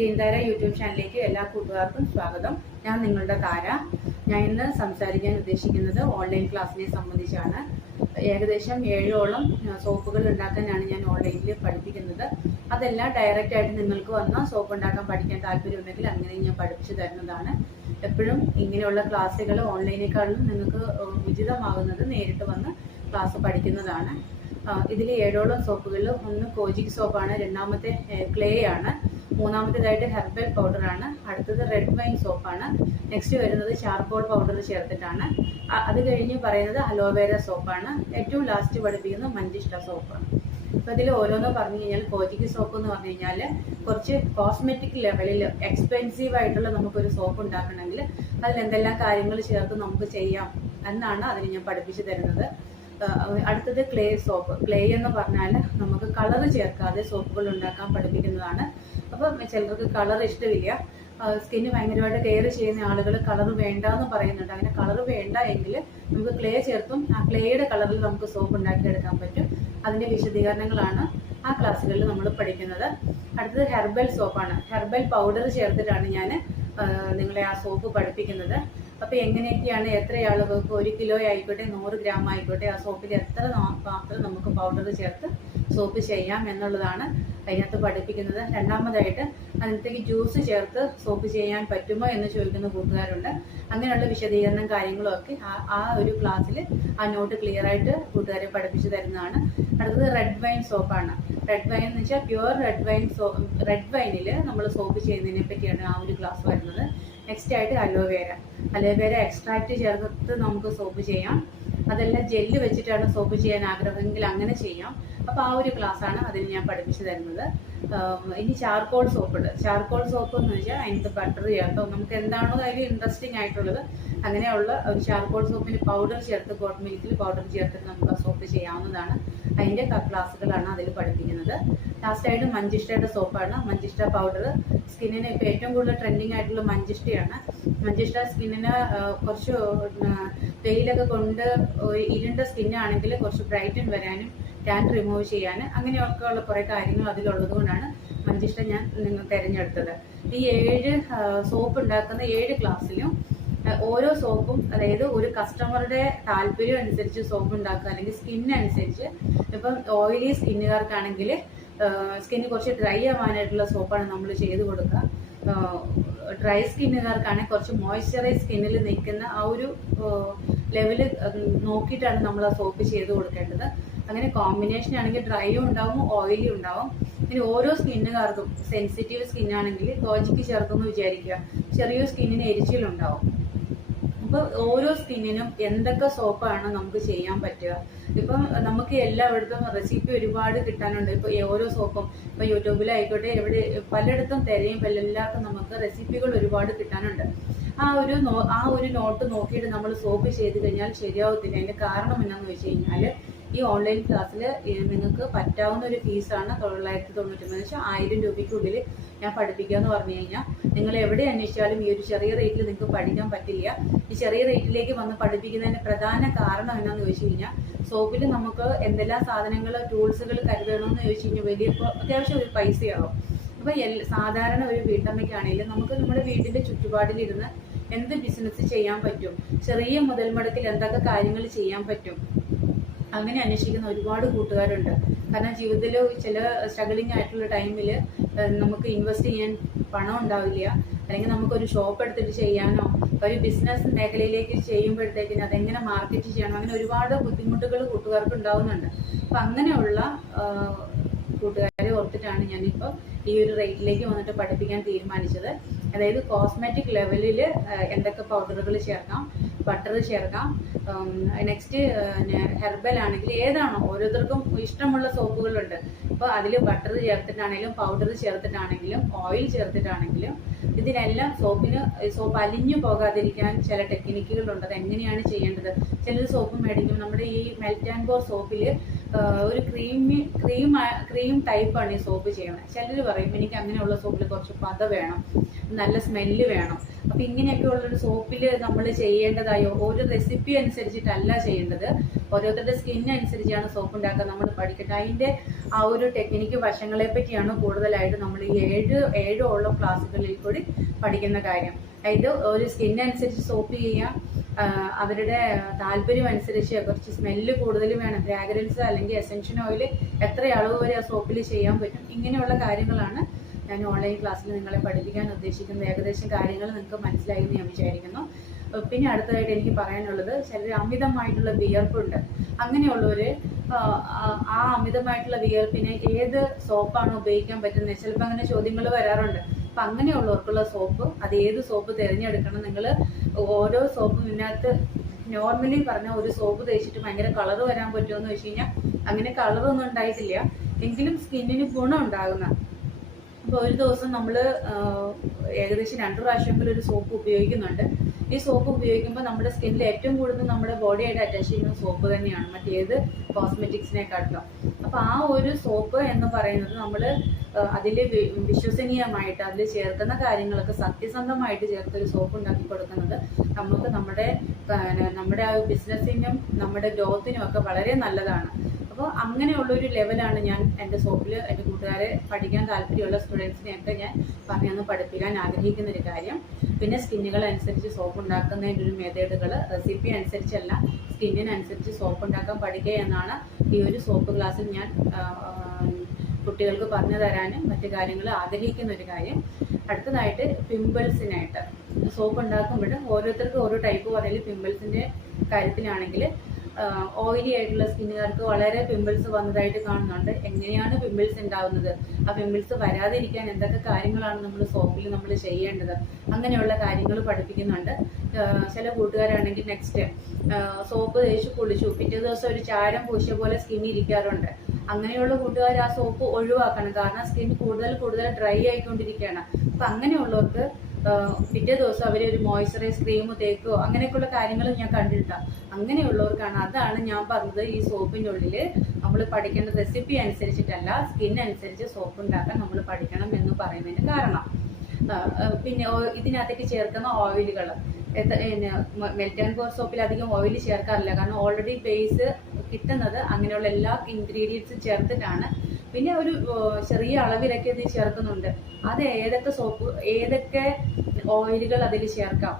Green YouTube ചാനലിലേക്ക് എല്ലാ കൂട്ടുകാർക്കും സ്വാഗതം. ഞാൻ നിങ്ങളുടെ താര. ഞാൻ ഇന്ന് സംസാരിക്കാൻ ഉദ്ദേശിക്കുന്നത് ഓൺലൈൻ ക്ലാസ്സിനെ സംബന്ധിച്ചാണ്. ഏകദേശം ഏഴോളം സോപ്പുകൾ ഉണ്ടാക്കാനാണ് ഞാൻ ഓൺലൈനിൽ പഠിപ്പിക്കുന്നത്. അതെല്ലാം ഡയറക്റ്റ് ആയിട്ട് നിങ്ങൾക്ക് വന്ന സോപ്പ് ഉണ്ടാക്കാൻ പഠിക്കാൻ താല്പര്യമുണ്ടെങ്കിൽ അങ്ങനെ ഞാൻ പഠിപ്പിച്ചു തരുന്നതാണ്. എപ്പോഴും ഇങ്ങനെയുള്ള ക്ലാസ്സുകൾ ഓൺലൈനേക്കാളും നിങ്ങൾക്ക് ഉചിതമാകുന്നത് നേരിട്ട് വന്ന് ക്ലാസ് പഠിക്കുന്നതാണ്. ഇതിൽ ഏഴോളം സോപ്പുകളിൽ ഒന്ന് കോജിക് സോപ്പാണ് രണ്ടാമത്തെ ക്ലേ ആണ് മൂന്നാമത്തേതായിട്ട് ഹെർബൽ പൗഡറാണ്. അടുത്തത് റെഡ് വൈൻ സോപ്പാണ്. നെക്സ്റ്റ് വരുന്നത് ചാർക്കോൾ പൗഡർ ചേർത്തിട്ടാണ്. അത് കഴിഞ്ഞ് പറയുന്നത് അലോവേര സോപ്പാണ്. ഏറ്റവും ലാസ്റ്റ് പഠിപ്പിക്കുന്നത് മഞ്ചിഷ്ട സോപ്പാണ് അപ്പോൾ ഇതിൽ ഓരോന്ന് പറഞ്ഞു കഴിഞ്ഞാൽ കോജിക് സോപ്പ് എന്ന് പറഞ്ഞു കഴിഞ്ഞാൽ കുറച്ച് കോസ്മെറ്റിക് ലെവലിൽ എക്സ്പെൻസീവ് ആയിട്ടുള്ള നമുക്കൊരു സോപ്പ് ഉണ്ടാക്കണമെങ്കിൽ അതിൽ എന്തെല്ലാം കാര്യങ്ങൾ ചേർത്ത് നമുക്ക് ചെയ്യാം എന്നാണ് അതിന് ഞാൻ പഠിപ്പിച്ചു തരുന്നത്. അടുത്തത് ക്ലേ സോപ്പ്. ക്ലേ എന്ന് പറഞ്ഞാൽ നമുക്ക് കളർ ചേർക്കാതെ സോപ്പുകൾ ഉണ്ടാക്കാൻ പഠിപ്പിക്കുന്നതാണ് അപ്പം ചിലർക്ക് കളർ ഇഷ്ടമില്ല. സ്കിന്ന് ഭയങ്കരമായിട്ട് കെയർ ചെയ്യുന്ന ആളുകൾ കളർ വേണ്ട എന്ന് പറയുന്നുണ്ട്. അങ്ങനെ കളർ വേണ്ട എങ്കിൽ നമുക്ക് ക്ലേ ചേർത്തും ആ ക്ലേയുടെ കളറിൽ നമുക്ക് സോപ്പ് ഉണ്ടാക്കിയെടുക്കാൻ പറ്റും. അതിന്റെ വിശദീകരണങ്ങളാണ് ആ ക്ലാസ്സുകളിൽ നമ്മൾ പഠിക്കുന്നത്. അടുത്തത് ഹെർബൽ സോപ്പാണ് ഹെർബൽ പൗഡർ ചേർത്തിട്ടാണ് ഞാൻ നിങ്ങളെ ആ സോപ്പ് പഠിപ്പിക്കുന്നത്. അപ്പോൾ എങ്ങനെയൊക്കെയാണ് എത്ര ആളുകൾക്ക് ഒരു കിലോ ആയിക്കോട്ടെ നൂറ് ഗ്രാം ആയിക്കോട്ടെ ആ സോപ്പിൽ എത്ര മാത്രം നമുക്ക് പൗഡർ ചേർത്ത് സോപ്പ് ചെയ്യാം എന്നുള്ളതാണ് അതിനകത്ത് പഠിപ്പിക്കുന്നത്. രണ്ടാമതായിട്ട് അതിനകത്തേക്ക് ജ്യൂസ് ചേർത്ത് സോപ്പ് ചെയ്യാൻ പറ്റുമോ എന്ന് ചോദിക്കുന്ന കൂട്ടുകാരുണ്ട്. അങ്ങനെയുള്ള വിശദീകരണം കാര്യങ്ങളും ഒക്കെ ആ ഒരു ക്ലാസ്സിൽ ആ നോട്ട് ക്ലിയർ ആയിട്ട് കൂട്ടുകാരെ പഠിപ്പിച്ചു തരുന്നതാണ്. അടുത്തത് റെഡ് വൈൻ സോപ്പാണ് റെഡ് വൈൻ എന്ന് വെച്ചാൽ pure red wine so red വൈനിൽ നമ്മൾ സോപ്പ് ചെയ്യുന്നതിനെ പറ്റിയാണ് ആ ഒരു ക്ലാസ് വരുന്നത്. നെക്സ്റ്റ് ആയിട്ട് അലോവേര അലോവേര എക്സ്ട്രാക്റ്റ് ചേർത്ത് നമുക്ക് സോപ്പ് ചെയ്യാം. അതെല്ലാം ജെല്ല് വെച്ചിട്ടാണ് സോപ്പ് ചെയ്യാൻ ആഗ്രഹമെങ്കിൽ അങ്ങനെ ചെയ്യാം. അപ്പോൾ ആ ഒരു ക്ലാസ്സാണ് അതിന് ഞാൻ പഠിപ്പിച്ചു തരുന്നത്. ഇനി ചാർക്കോൾ സോപ്പ് ഉണ്ട്. ചാർക്കോൾ സോപ്പ് എന്ന് വെച്ചാൽ അതിനകത്ത് ബട്ടർ ചേർത്തോ നമുക്ക് എന്താണോ അതിൽ ഇൻട്രസ്റ്റിംഗ് ആയിട്ടുള്ളത് അങ്ങനെയുള്ള ഒരു ചാർക്കോൾ സോപ്പിന് പൗഡർ ചേർത്ത് ഗോഡ് മിൽക്കിൽ പൗഡർ ചേർത്ത് നമുക്ക് സോപ്പ് ചെയ്യാവുന്നതാണ്. അതിന്റെ ക്ലാസ്സുകളാണ് അതിൽ പഠിപ്പിക്കുന്നത്. ലാസ്റ്റായിട്ട് മഞ്ചിഷ്ടയുടെ സോപ്പാണ്. മഞ്ചിഷ്ട പൗഡർ സ്കിന്നിന് ഇപ്പോൾ ഏറ്റവും കൂടുതൽ ട്രെൻഡിങ് ആയിട്ടുള്ള മഞ്ചിഷ്ടയാണ്. മഞ്ചിഷ്ട സ്കിന്നിന് കുറച്ച് വെയിലൊക്കെ കൊണ്ട് ഇരുണ്ട സ്കിന്നാണെങ്കിൽ കുറച്ച് ബ്രൈറ്റൻ വരാനും ടാൻ റിമൂവ് ചെയ്യാൻ അങ്ങനെയൊക്കെ ഉള്ള കുറേ കാര്യങ്ങൾ അതിലുള്ളത് കൊണ്ടാണ് മഞ്ചിഷ്ട ഞാൻ നിങ്ങൾ തിരഞ്ഞെടുത്തത്. ഈ ഏഴ് സോപ്പ് ഉണ്ടാക്കുന്ന ഏഴ് ക്ലാസ്സിലും ഓരോ സോപ്പും അതായത് ഒരു കസ്റ്റമറുടെ താല്പര്യം അനുസരിച്ച് സോപ്പ് ഉണ്ടാക്കുക അല്ലെങ്കിൽ സ്കിന്നനുസരിച്ച് ഇപ്പം ഓയിലി സ്കിന്നുകാർക്കാണെങ്കിൽ സ്കിന്ന് കുറച്ച് ഡ്രൈ ആവാനായിട്ടുള്ള സോപ്പാണ് നമ്മൾ ചെയ്ത് കൊടുക്കുക. ഡ്രൈ സ്കിന്നുകാർക്കാണെങ്കിൽ കുറച്ച് മോയ്സ്ചറൈസ് സ്കിന്നിൽ നിൽക്കുന്ന ആ ഒരു ലെവൽ നോക്കിയിട്ടാണ് നമ്മൾ ആ സോപ്പ് ചെയ്ത് കൊടുക്കേണ്ടത്. അങ്ങനെ കോമ്പിനേഷൻ ആണെങ്കിൽ ഡ്രൈയും ഉണ്ടാവും ഓയിലും ഉണ്ടാവും. ഇനി ഓരോ സ്കിന്നുകാർക്കും സെൻസിറ്റീവ് സ്കിന്നാണെങ്കിൽ തോജിക്ക് ചേർത്തെന്ന് വിചാരിക്കുക. ചെറിയ സ്കിന്നിന് എരിച്ചിലുണ്ടാവും. അപ്പോൾ ഓരോ സ്കിന്നിനും എന്തൊക്കെ സോപ്പാണ് നമുക്ക് ചെയ്യാൻ പറ്റുക. ഇപ്പം നമുക്ക് എല്ലായിടത്തും റെസിപ്പി ഒരുപാട് കിട്ടാനുണ്ട്. ഇപ്പോൾ ഓരോ സോപ്പും ഇപ്പോൾ യൂട്യൂബിലായിക്കോട്ടെ എവിടെ പലയിടത്തും തിരയും എല്ലാവർക്കും നമുക്ക് റെസിപ്പികൾ ഒരുപാട് കിട്ടാനുണ്ട്. ആ ഒരു ആ ഒരു നോട്ട് നോക്കിയിട്ട് നമ്മൾ സോപ്പ് ചെയ്ത് കഴിഞ്ഞാൽ ശരിയാവത്തില്ല. അതിന്റെ കാരണം എന്നാന്ന് വെച്ച് കഴിഞ്ഞാൽ ഈ ഓൺലൈൻ ക്ലാസ്സിൽ നിങ്ങൾക്ക് പറ്റാവുന്ന ഒരു ഫീസാണ് തൊള്ളായിരത്തി തൊണ്ണൂറ്റൊമ്പത് വെച്ചാൽ ആയിരം രൂപയ്ക്കുള്ളിൽ ഞാൻ പഠിപ്പിക്കുക എന്ന് പറഞ്ഞു കഴിഞ്ഞാൽ നിങ്ങൾ എവിടെ അന്വേഷിച്ചാലും ഈ ഒരു ചെറിയ റേറ്റിൽ നിങ്ങൾക്ക് പഠിക്കാൻ പറ്റില്ല. ഈ ചെറിയ റേറ്റിലേക്ക് വന്ന് പഠിപ്പിക്കുന്നതിന് പ്രധാന കാരണം എന്താണെന്ന് ചോദിച്ചു കഴിഞ്ഞാൽ സോപ്പിൽ നമുക്ക് എന്തെല്ലാം സാധനങ്ങൾ ടൂൾസുകൾ കരുതണമെന്ന് ചോദിച്ചു കഴിഞ്ഞാൽ വലിയ അത്യാവശ്യം ഒരു പൈസയാവും. അപ്പോൾ സാധാരണ ഒരു വീട്ടമ്മയ്ക്കാണെങ്കിലും നമുക്ക് നമ്മുടെ വീടിന്റെ ചുറ്റുപാടിലിരുന്ന് എന്ത് ബിസിനസ് ചെയ്യാൻ പറ്റും? ചെറിയ മുതൽ മുടക്കിൽ എന്തൊക്കെ കാര്യങ്ങൾ ചെയ്യാൻ പറ്റും? അങ്ങനെ അന്വേഷിക്കുന്ന ഒരുപാട് കൂട്ടുകാരുണ്ട്. കാരണം ജീവിതത്തിൽ ചില സ്ട്രഗിളിംഗ് ആയിട്ടുള്ള ടൈമിൽ നമുക്ക് ഇൻവെസ്റ്റ് ചെയ്യാൻ പണം ഉണ്ടാവില്ല. അല്ലെങ്കിൽ നമുക്കൊരു ഷോപ്പ് എടുത്തിട്ട് ചെയ്യാനോ ഒരു ബിസിനസ് മേഖലയിലേക്ക് ചെയ്യുമ്പോഴത്തേക്കിന് അതെങ്ങനെ മാർക്കറ്റ് ചെയ്യണം അങ്ങനെ ഒരുപാട് ബുദ്ധിമുട്ടുകൾ കൂട്ടുകാർക്ക് ഉണ്ടാവുന്നുണ്ട്. അപ്പം അങ്ങനെയുള്ള കൂട്ടുകാരെ ഓർത്തിട്ടാണ് ഞാനിപ്പോൾ ഈ ഒരു റേറ്റിലേക്ക് വന്നിട്ട് പഠിപ്പിക്കാൻ തീരുമാനിച്ചത്. അതായത് കോസ്മെറ്റിക് ലെവലിൽ എന്തൊക്കെ പൗഡറുകൾ ചേർക്കാം ബട്ടർ ചേർക്കാം നെക്സ്റ്റ് ഹെർബൽ ആണെങ്കിൽ ഏതാണോ ഓരോരുത്തർക്കും ഇഷ്ടമുള്ള സോപ്പുകളുണ്ട്. അപ്പോൾ അതിൽ ബട്ടർ ചേർത്തിട്ടാണെങ്കിലും പൗഡർ ചേർത്തിട്ടാണെങ്കിലും ഓയിൽ ചേർത്തിട്ടാണെങ്കിലും ഇതിനെല്ലാം സോപ്പിന് സോപ്പ് അലിഞ്ഞു പോകാതിരിക്കാൻ ചില ടെക്നിക്കുകളുണ്ട് അത് എങ്ങനെയാണ് ചെയ്യേണ്ടത്? ചിലർ സോപ്പ് മേടിക്കും. നമ്മുടെ ഈ മെൽറ്റ് ആൻഡ് ബോർ സോപ്പിൽ ഒരു ക്രീമി ക്രീം ക്രീം ടൈപ്പാണ് ഈ സോപ്പ് ചെയ്യണത് ചിലർ പറയും എനിക്ക് അങ്ങനെയുള്ള സോപ്പിൽ കുറച്ച് പത വേണം. നല്ല സ്മെല്ല് വേണം. അപ്പം ഇങ്ങനെയൊക്കെ ഉള്ളൊരു സോപ്പിൽ നമ്മൾ ചെയ്യേണ്ടതായോ ഒരു റെസിപ്പി അനുസരിച്ചിട്ടല്ല ചെയ്യേണ്ടത്. ഓരോരുത്തരുടെ സ്കിന്നനുസരിച്ചാണ് സോപ്പ് ഉണ്ടാക്കുക നമ്മൾ പഠിക്കട്ടെ. അതിന്റെ ആ ഒരു ടെക്നിക്ക് വശങ്ങളെ പറ്റിയാണ് കൂടുതലായിട്ട് നമ്മൾ ഈ ഏഴ് ഏഴോളം ക്ലാസ്സുകളിൽ കൂടി പഠിക്കുന്ന കാര്യം. അതായത് ഒരു സ്കിന്നനുസരിച്ച് സോപ്പ് ചെയ്യാം അവരുടെ താല്പര്യം അനുസരിച്ച് കുറച്ച് സ്മെല്ല് കൂടുതൽ വേണം. ഫ്രാഗ്രൻസ് അല്ലെങ്കിൽ എസെൻഷ്യൻ ഓയിൽ എത്ര അളവ് വരെ ആ സോപ്പിൽ ചെയ്യാൻ പറ്റും. ഇങ്ങനെയുള്ള കാര്യങ്ങളാണ് ഞാൻ ഓൺലൈൻ ക്ലാസ്സിൽ നിങ്ങളെ പഠിപ്പിക്കാൻ ഉദ്ദേശിക്കുന്നത്. ഏകദേശം കാര്യങ്ങൾ നിങ്ങൾക്ക് മനസ്സിലായി എന്ന് ഞാൻ വിചാരിക്കുന്നു. പിന്നെ അടുത്തതായിട്ട് എനിക്ക് പറയാനുള്ളത് ചിലർ അമിതമായിട്ടുള്ള വിയർപ്പുണ്ട്. അങ്ങനെയുള്ളവർ ആ അമിതമായിട്ടുള്ള വിയർപ്പിനെ ഏത് സോപ്പാണ് ഉപയോഗിക്കാൻ പറ്റുന്നത്? ചിലപ്പോൾ അങ്ങനെ ചോദ്യങ്ങൾ വരാറുണ്ട്. അപ്പം അങ്ങനെയുള്ളവർക്കുള്ള സോപ്പ് അത് ഏത് സോപ്പ് തിരഞ്ഞെടുക്കണം? നിങ്ങൾ ഓരോ സോപ്പും ഇതിനകത്ത് നോർമലി പറഞ്ഞ ഒരു സോപ്പ് തേച്ചിട്ട് ഭയങ്കര കളർ വരാൻ പറ്റുമെന്ന് വെച്ച് കഴിഞ്ഞാൽ അങ്ങനെ കളറൊന്നും ഉണ്ടായിട്ടില്ല. എങ്കിലും സ്കിന്നിന് ഗുണം ഉണ്ടാകുന്ന. അപ്പോൾ ഒരു ദിവസം നമ്മൾ ഏകദേശം രണ്ട് പ്രാവശ്യമെങ്കിലും ഒരു സോപ്പ് ഉപയോഗിക്കുന്നുണ്ട്. ഈ സോപ്പ് ഉപയോഗിക്കുമ്പോൾ നമ്മുടെ സ്കിന്നിൽ ഏറ്റവും കൂടുതൽ നമ്മുടെ ബോഡിയായിട്ട് അറ്റാച്ച് ചെയ്യുന്ന സോപ്പ് തന്നെയാണ്. മറ്റേത് കോസ്മെറ്റിക്സിനെക്കാട്ടിലും അപ്പോൾ ആ ഒരു സോപ്പ് എന്ന് പറയുന്നത് നമ്മൾ അതിൽ വിശ്വസനീയമായിട്ട് അതിൽ ചേർക്കുന്ന കാര്യങ്ങളൊക്കെ സത്യസന്ധമായിട്ട് ചേർത്ത് ഒരു സോപ്പ് ഉണ്ടാക്കി കൊടുക്കുന്നത് നമുക്ക് നമ്മുടെ നമ്മുടെ ആ ബിസിനസ്സിനും നമ്മുടെ ഗ്രോത്തിനും ഒക്കെ വളരെ നല്ലതാണ്. അപ്പോൾ അങ്ങനെയുള്ള ഒരു ലെവലാണ് ഞാൻ എന്റെ സോപ്പിൽ എന്റെ കൂട്ടുകാരെ പഠിക്കാൻ താല്പര്യമുള്ള സ്റ്റുഡൻസിനെയൊക്കെ ഞാൻ പറഞ്ഞു പഠിപ്പിക്കാൻ ആഗ്രഹിക്കുന്ന ഒരു കാര്യം. പിന്നെ സ്കിന്നുകൾ അനുസരിച്ച് സോപ്പ് ഉണ്ടാക്കുന്നതിന്റെ ഒരു മെത്തേഡുകൾ റെസിപ്പി അനുസരിച്ചല്ല സ്കിന്നിനനുസരിച്ച് സോപ്പ് ഉണ്ടാക്കാൻ പഠിക്കുക എന്നാണ് ഈ ഒരു സോപ്പ് ക്ലാസ്സിൽ ഞാൻ കുട്ടികൾക്ക് പറഞ്ഞു തരാനും മറ്റു കാര്യങ്ങൾ ആഗ്രഹിക്കുന്ന ഒരു കാര്യം. അടുത്തതായിട്ട് പിമ്പിൾസിനായിട്ട്. സോപ്പ് ഉണ്ടാക്കുമ്പോൾ ഓരോരുത്തർക്കും ഓരോ ടൈപ്പ് പറയൽ പിമ്പിൾസിന്റെ കാര്യത്തിലാണെങ്കിൽ ഓയിലി ആയിട്ടുള്ള സ്കിന്നുകാർക്ക് വളരെ പിമ്പിൾസ് വന്നതായിട്ട് കാണുന്നുണ്ട്. എങ്ങനെയാണ് പിമ്പിൾസ് ഉണ്ടാവുന്നത്? ആ പിമ്പിൾസ് വരാതിരിക്കാൻ എന്തൊക്കെ കാര്യങ്ങളാണ് നമ്മൾ സോപ്പിൽ നമ്മൾ ചെയ്യേണ്ടത്? അങ്ങനെയുള്ള കാര്യങ്ങൾ പഠിപ്പിക്കുന്നുണ്ട്. ചില കൂട്ടുകാരാണെങ്കിൽ നെക്സ്റ്റ് സോപ്പ് തേച്ച് കുളിച്ചു. പിറ്റേ ദിവസം ഒരു ചാരം പൂശിയ പോലെ സ്കിൻ അങ്ങനെയുള്ള കൂട്ടുകാർ ആ സോപ്പ് ഒഴിവാക്കണം. കാരണം സ്കിൻ കൂടുതൽ കൂടുതൽ ഡ്രൈ ആയിക്കൊണ്ടിരിക്കുകയാണ്. അപ്പം അങ്ങനെയുള്ളവർക്ക് പിറ്റേ ദിവസം അവർ ഒരു മോയ്സ്ചറൈസ് ക്രീം തേക്കോ അങ്ങനെയൊക്കെയുള്ള കാര്യങ്ങൾ ഞാൻ കണ്ടിട്ടാണ് അങ്ങനെയുള്ളവർക്കാണ് അതാണ് ഞാൻ പറഞ്ഞത് ഈ സോപ്പിന്റെ ഉള്ളിൽ നമ്മൾ പഠിക്കേണ്ട റെസിപ്പി അനുസരിച്ചിട്ടല്ല സ്കിൻ അനുസരിച്ച് സോപ്പ് ഉണ്ടാക്കാൻ നമ്മൾ പഠിക്കണം എന്ന് പറയുന്നതിന് കാരണം. പിന്നെ ഇതിനകത്തേക്ക് ചേർക്കുന്ന ഓയിലുകൾ മെൽറ്റ് ആൻഡ് സോപ്പിൽ അധികം ഓയിൽ ചേർക്കാറില്ല. കാരണം ഓൾറെഡി ബേസ് കിട്ടുന്നത് അങ്ങനെയുള്ള എല്ലാ ഇൻഗ്രീഡിയൻസും ചേർത്തിട്ടാണ്. പിന്നെ ഒരു ചെറിയ അളവിലൊക്കെ ഇത് ചേർക്കുന്നുണ്ട്. അത് ഏതൊക്കെ സോപ്പ് ഏതൊക്കെ ഓയിലുകൾ അതിൽ ചേർക്കാം?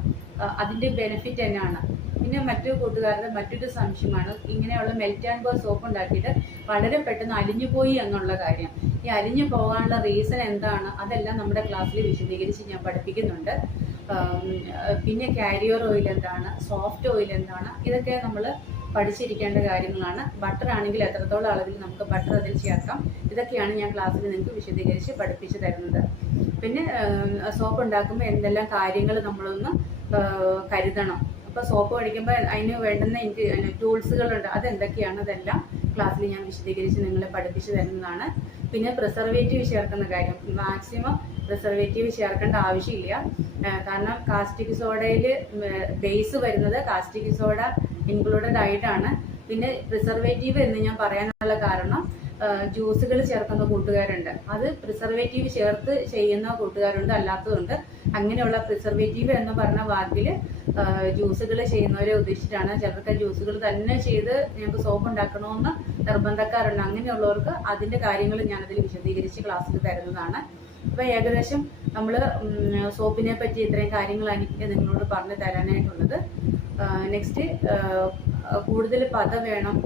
അതിന്റെ ബെനിഫിറ്റ് എന്നാണ്. പിന്നെ മറ്റൊരു കൂട്ടുകാരുടെ മറ്റൊരു സംശയമാണ്. ഇങ്ങനെയുള്ള മെൽറ്റ് ആൻഡ് ബോ സോപ്പ് ഉണ്ടാക്കിയിട്ട് വളരെ പെട്ടെന്ന് അലിഞ്ഞു പോയി എന്നുള്ള കാര്യം. ഈ അലിഞ്ഞു പോകാനുള്ള റീസൺ എന്താണ്? അതെല്ലാം നമ്മുടെ ക്ലാസ്സിൽ വിശദീകരിച്ച് ഞാൻ പഠിപ്പിക്കുന്നുണ്ട്. പിന്നെ കാരിയർ ഓയിൽ എന്താണ്? സോഫ്റ്റ് ഓയിൽ എന്താണ്? ഇതൊക്കെ നമ്മൾ പഠിച്ചിരിക്കേണ്ട കാര്യങ്ങളാണ്. ബട്ടർ ആണെങ്കിൽ എത്രത്തോളം അളവിൽ നമുക്ക് ബട്ടർ അതിൽ ചേർക്കാം. ഇതൊക്കെയാണ് ഞാൻ ക്ലാസ്സിൽ നിങ്ങൾക്ക് വിശദീകരിച്ച് പഠിപ്പിച്ചു തരുന്നത്. പിന്നെ സോപ്പ് ഉണ്ടാക്കുമ്പോൾ എന്തെല്ലാം കാര്യങ്ങൾ നമ്മളൊന്ന് കരുതണം. അപ്പോൾ സോപ്പ് മേടിക്കുമ്പോൾ അതിന് വേണ്ടുന്ന എനിക്ക് ടൂൾസുകളുണ്ട്. അതെന്തൊക്കെയാണ് അതെല്ലാം ക്ലാസ്സിൽ ഞാൻ വിശദീകരിച്ച് നിങ്ങളെ പഠിപ്പിച്ചു തരുന്നതാണ്. പിന്നെ പ്രിസർവേറ്റീവ് ചേർക്കുന്ന കാര്യം. മാക്സിമം പ്രിസർവേറ്റീവ് ചേർക്കേണ്ട ആവശ്യമില്ല. കാരണം കാസ്റ്റിക് സോഡയിൽ ബേസ് വരുന്നത് കാസ്റ്റിക് സോഡ ഇൻക്ലൂഡഡ് ആയിട്ടാണ്. പിന്നെ പ്രിസർവേറ്റീവ് എന്ന് ഞാൻ പറയാനുള്ള കാരണം ജ്യൂസുകൾ ചേർക്കുന്ന കൂട്ടുകാരുണ്ട്. അത് പ്രിസർവേറ്റീവ് ചേർത്ത് ചെയ്യുന്ന കൂട്ടുകാരുണ്ട് അല്ലാത്തതുണ്ട്. അങ്ങനെയുള്ള പ്രിസർവേറ്റീവ് എന്ന് പറഞ്ഞ വാക്കിൽ ജ്യൂസുകൾ ചെയ്യുന്നവരെ ഉദ്ദേശിച്ചിട്ടാണ്. ചിലർക്ക് ജ്യൂസുകൾ തന്നെ ചെയ്ത് ഞങ്ങൾക്ക് സോപ്പ് ഉണ്ടാക്കണമെന്ന് നിർബന്ധക്കാരുണ്ട്. അങ്ങനെയുള്ളവർക്ക് അതിന്റെ കാര്യങ്ങൾ ഞാനതിൽ വിശദീകരിച്ച് ക്ലാസ്സിൽ തരുന്നതാണ്. അപ്പോൾ ഏകദേശം നമ്മൾ സോപ്പിനെ പറ്റി ഇത്രയും കാര്യങ്ങളാണ് എനിക്ക് നിങ്ങളോട് പറഞ്ഞു തരാനായിട്ടുള്ളത്. നെക്സ്റ്റ് കൂടുതൽ പത വേണം.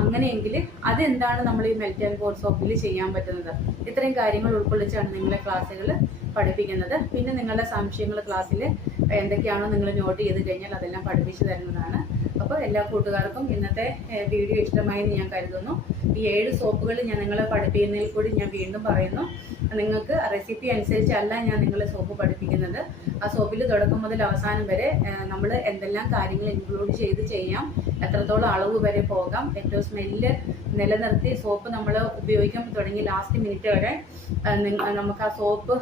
അങ്ങനെയെങ്കിൽ അതെന്താണ് നമ്മൾ ഈ മെൽറ്റ് ആൻഡ് പോർ സോപ്പിൽ ചെയ്യാൻ പറ്റുന്നത്? ഇത്രയും കാര്യങ്ങൾ ഉൾക്കൊള്ളിച്ചാണ് നിങ്ങളെ ക്ലാസ്സുകൾ പഠിപ്പിക്കുന്നത്. പിന്നെ നിങ്ങളുടെ സംശയങ്ങൾ ക്ലാസ്സിൽ എന്തൊക്കെയാണോ നിങ്ങൾ നോട്ട് ചെയ്ത് കഴിഞ്ഞാൽ അതെല്ലാം പഠിപ്പിച്ചു തരുന്നതാണ്. അപ്പോൾ എല്ലാ കൂട്ടുകാർക്കും ഇന്നത്തെ വീഡിയോ ഇഷ്ടമായി ഞാൻ കരുതുന്നു. ഈ ഏഴ് സോപ്പുകൾ ഞാൻ നിങ്ങളെ പഠിപ്പിക്കുന്നതിൽ കൂടി ഞാൻ വീണ്ടും പറയുന്നു. നിങ്ങൾക്ക് റെസിപ്പി അനുസരിച്ചല്ല ഞാൻ നിങ്ങളെ സോപ്പ് പഠിപ്പിക്കുന്നത്. ആ സോപ്പിൽ തുടക്കം മുതൽ അവസാനം വരെ നമ്മൾ എന്തെല്ലാം കാര്യങ്ങൾ ഇൻക്ലൂഡ് ചെയ്ത് ചെയ്യാം എത്രത്തോളം അളവ് വരെ പോകാം ഏറ്റവും സ്മെല്ല് നിലനിർത്തി സോപ്പ് നമ്മൾ ഉപയോഗിക്കാൻ തുടങ്ങി ലാസ്റ്റ് മിനിറ്റ് വരെ നമുക്ക് ആ സോപ്പ്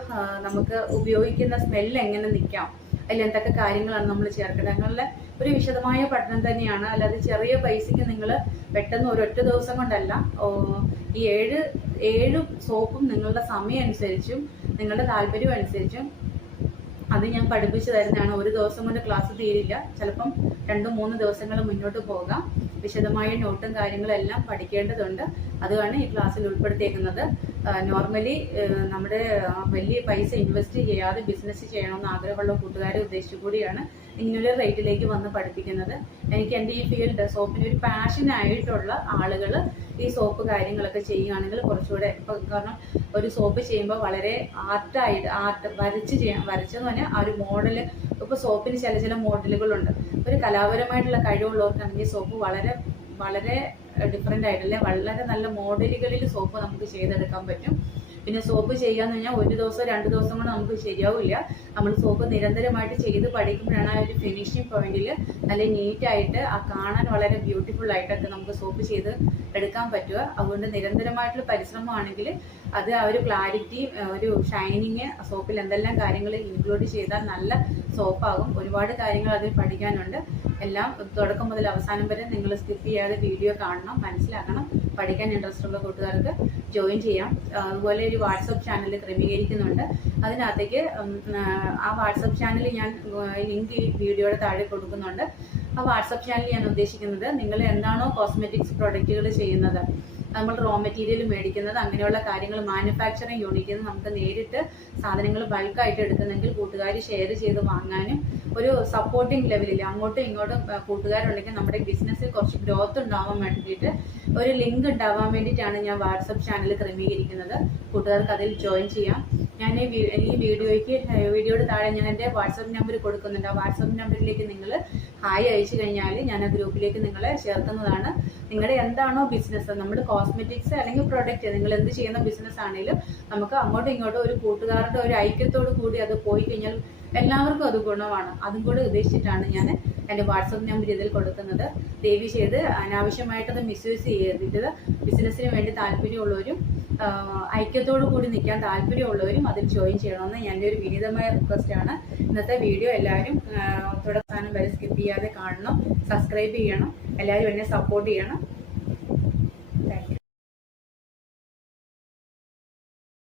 നമുക്ക് ഉപയോഗിക്കുന്ന സ്മെല്ല് എങ്ങനെ നിൽക്കാം അതിൽ എന്തൊക്കെ കാര്യങ്ങളാണ് നമ്മൾ ചേർക്കേണ്ടത്? അങ്ങനെയുള്ള ഒരു വിശദമായ പഠനം തന്നെയാണ്. അല്ലാതെ ചെറിയ പൈസയ്ക്ക് നിങ്ങൾ പെട്ടെന്ന് ഒരൊറ്റ ദിവസം കൊണ്ടല്ല ഈ ഏഴ് ഏഴ് സോപ്പും നിങ്ങളുടെ സമയം അനുസരിച്ചും നിങ്ങളുടെ താല്പര്യം അനുസരിച്ചും അത് ഞാൻ പഠിപ്പിച്ചു തരുന്നതാണ്. ഒരു ദിവസം കൊണ്ട് ക്ലാസ് തീരില്ല. ചിലപ്പം രണ്ട് മൂന്ന് ദിവസങ്ങൾ മുന്നോട്ട് പോകാം. വിശദമായ നോട്ടും കാര്യങ്ങളും എല്ലാം പഠിക്കേണ്ടതുണ്ട്. അതുമാണ് ഈ ക്ലാസ്സിൽ ഉൾപ്പെടുത്തിയേക്കുന്നത്. നോർമലി നമ്മുടെ വലിയ പൈസ ഇൻവെസ്റ്റ് ചെയ്യാതെ ബിസിനസ് ചെയ്യണമെന്ന് ആഗ്രഹമുള്ള കൂട്ടുകാരെ ഉദ്ദേശിച്ചു കൂടിയാണ് ഇങ്ങനൊരു റേറ്റിലേക്ക് വന്ന് പഠിപ്പിക്കുന്നത്. എനിക്ക് എന്റെ ഈ ഫീൽഡ് സോപ്പിന് ഒരു പാഷൻ ആയിട്ടുള്ള ആളുകൾ ഈ സോപ്പ് കാര്യങ്ങളൊക്കെ ചെയ്യുകയാണെങ്കിൽ കുറച്ചുകൂടെ ഇപ്പം കാരണം ഒരു സോപ്പ് ചെയ്യുമ്പോൾ വളരെ ആർട്ടായിട്ട് ആർട്ട് വരച്ച് ചെയ്യാൻ വരച്ചെന്ന് പറഞ്ഞാൽ ആ ഒരു മോഡൽ ഇപ്പോൾ സോപ്പിന് ചില ചില മോഡലുകളുണ്ട് ഒരു കലാപരമായിട്ടുള്ള കഴിവുള്ളവർക്കാണെങ്കിൽ സോപ്പ് വളരെ വളരെ ഡിഫറെന്റ് ആയിട്ടല്ലേ? വളരെ നല്ല മോഡലുകളിൽ സോപ്പ് നമുക്ക് ചെയ്തെടുക്കാൻ പറ്റും. പിന്നെ സോപ്പ് ചെയ്യാന്ന് പറഞ്ഞാൽ ഒരു ദിവസം രണ്ട് ദിവസം കൊണ്ട് നമുക്ക് ശരിയാവില്ല. നമ്മൾ സോപ്പ് നിരന്തരമായിട്ട് ചെയ്ത് പഠിക്കുമ്പോഴാണ് ആ ഒരു ഫിനിഷിങ് പോയിന്റിൽ നല്ല നീറ്റായിട്ട് ആ കാണാൻ വളരെ ബ്യൂട്ടിഫുൾ ആയിട്ടൊക്കെ നമുക്ക് സോപ്പ് ചെയ്ത് എടുക്കാൻ പറ്റുക. അതുകൊണ്ട് നിരന്തരമായിട്ടുള്ള പരിശ്രമമാണെങ്കിൽ അത് ആ ഒരു ക്ലാരിറ്റി ഒരു ഷൈനിങ് സോപ്പിൽ എന്തെല്ലാം കാര്യങ്ങൾ ഇൻക്ലൂഡ് ചെയ്താൽ നല്ല സോപ്പാകും. ഒരുപാട് കാര്യങ്ങൾ അതിൽ പഠിക്കാനുണ്ട്. എല്ലാം തുടക്കം മുതൽ അവസാനം വരെ നിങ്ങൾ സ്കിപ്പ് ചെയ്യാതെ വീഡിയോ കാണണം മനസ്സിലാക്കണം പഠിക്കാൻ ഇൻട്രസ്റ്റ് ഉള്ള കൂട്ടുകാർക്ക് ജോയിൻ ചെയ്യാം. അതുപോലെ ഒരു വാട്സപ്പ് ചാനൽ ക്രമീകരിക്കുന്നുണ്ട്. അതിനകത്തേക്ക് ആ, വാട്സപ്പ് ചാനൽ ഞാൻ ലിങ്ക് ഈ വീഡിയോയുടെ താഴെ കൊടുക്കുന്നുണ്ട്. ആ വാട്സപ്പ് ചാനൽ ഞാൻ ഉദ്ദേശിക്കുന്നത് നിങ്ങൾ എന്താണോ കോസ്മെറ്റിക്സ് പ്രൊഡക്റ്റുകൾ ചെയ്യുന്നത് നമ്മൾ റോ മെറ്റീരിയൽ മേടിക്കുന്നത് അങ്ങനെയുള്ള കാര്യങ്ങൾ മാനുഫാക്ചറിങ് യൂണിറ്റിൽ നിന്ന് നമുക്ക് നേരിട്ട് സാധനങ്ങൾ ബൾക്കായിട്ട് എടുക്കുന്നെങ്കിൽ കൂട്ടുകാർ ഷെയർ ചെയ്ത് വാങ്ങാനും ഒരു സപ്പോർട്ടിംഗ് ലെവലിൽ അങ്ങോട്ടും ഇങ്ങോട്ടും കൂട്ടുകാരുണ്ടെങ്കിൽ നമ്മുടെ ബിസിനസ്സിൽ കുറച്ച് ഗ്രോത്ത് ഉണ്ടാവാൻ വേണ്ടിയിട്ട് ഒരു ലിങ്ക് ഉണ്ടാവാൻ വേണ്ടിയിട്ടാണ് ഞാൻ വാട്സപ്പ് ചാനൽ ക്രമീകരിക്കുന്നത്. കൂട്ടുകാർക്ക് അതിൽ ജോയിൻ ചെയ്യാം. ഞാൻ ഈ വീഡിയോയ്ക്ക് വീഡിയോയുടെ താഴെ ഞാൻ എന്റെ വാട്സപ്പ് നമ്പർ കൊടുക്കുന്നുണ്ട്. ആ വാട്സപ്പ് നമ്പറിലേക്ക് നിങ്ങൾ ഹായ് അയച്ചു കഴിഞ്ഞാൽ ഞാൻ ആ ഗ്രൂപ്പിലേക്ക് നിങ്ങളെ ചേർക്കുന്നതാണ്. നിങ്ങളുടെ എന്താണോ ബിസിനസ് നമ്മുടെ കോസ്മെറ്റിക്സ് അല്ലെങ്കിൽ പ്രൊഡക്റ്റ് നിങ്ങൾ എന്ത് ചെയ്യുന്ന ബിസിനസ് ആണെങ്കിലും നമുക്ക് അങ്ങോട്ടും ഇങ്ങോട്ടും ഒരു കൂട്ടുകാരുടെ ഒരു ഐക്യത്തോട് കൂടി അത് പോയി കഴിഞ്ഞാൽ എല്ലാവർക്കും അത് ഗുണമാണ്. അതും കൂടെ ഉദ്ദേശിച്ചിട്ടാണ് ഞാൻ എന്റെ വാട്സപ്പ് നമ്പർ ഇതിൽ കൊടുക്കുന്നത്. ദയവ് ചെയ്ത് അനാവശ്യമായിട്ടത് മിസ്യൂസ് ചെയ്തിട്ട് ബിസിനസ്സിന് വേണ്ടി താല്പര്യമുള്ളവരും ഐക്യത്തോടു കൂടി നിൽക്കാൻ താല്പര്യമുള്ളവരും അതിൽ ജോയിൻ ചെയ്യണമെന്ന് എന്റെ ഒരു വിനീതമായ റിക്വസ്റ്റാണ് ഇന്നത്തെ വീഡിയോ എല്ലാവരും തുടക്കാനും വരെ സ്കിപ്പ് ചെയ്യാതെ കാണണം സബ്സ്ക്രൈബ് ചെയ്യണം എല്ലാവരും എന്നെ സപ്പോർട്ട് ചെയ്യണം.